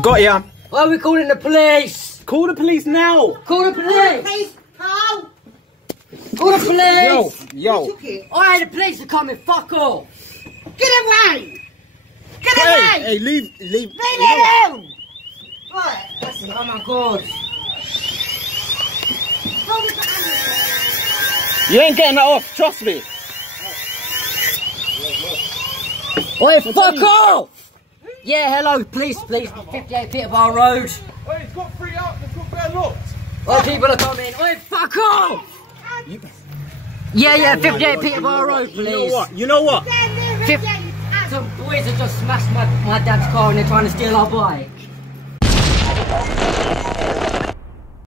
Got ya. Why are we calling the police? Call the police now. Call the police. Call Call the police. Yo. Alright, the police are coming. Fuck off. Get away. Get away. Hey, leave. Leave it alone. Right. That's it. Oh my god. You ain't getting that off, trust me. Oi, fuck off! Yeah, hello, police, 58 Peterborough Road. Oi, it's got 3 out, it's got bare locked. Oh, people are coming. Oi, fuck off! Yeah, 58 Peterborough Road, please. You know what? Some boys have just smashed my dad's car and they're trying to steal our bike.